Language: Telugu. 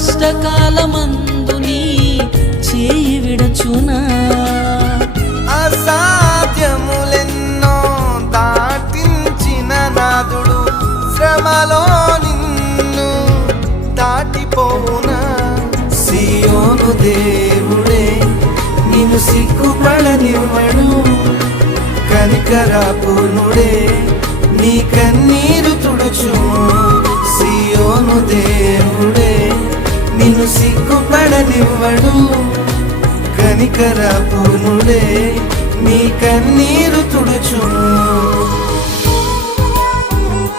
కష్టకాలమందు నీ చేయి విడచునా అసాధ్యములెన్నో దాటించిన నాదుడు శ్రమలో నిన్ను దాటిపోవునా సియోను దేవుడే నిన్ను సిగ్గుపడనివ్వడు కనికరాపూర్ణుడే నీ కన్నీరు తుడుచుము సియోను దేవుడే నిన్ను సిగ్గుపడనివ్వడు కనికరాపూర్ణుడే నీ కన్నీరు తుడుచుము